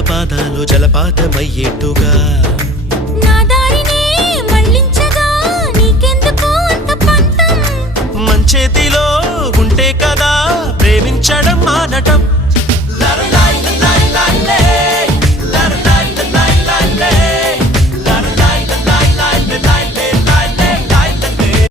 పాదాలు జలపాతమయ్యేట్టుగా నా దారినే మళ్ళించగా నీకెందుకు అంత పంతం మంచేతిలో ఉంటే కదా ప్రేమించడం మానటం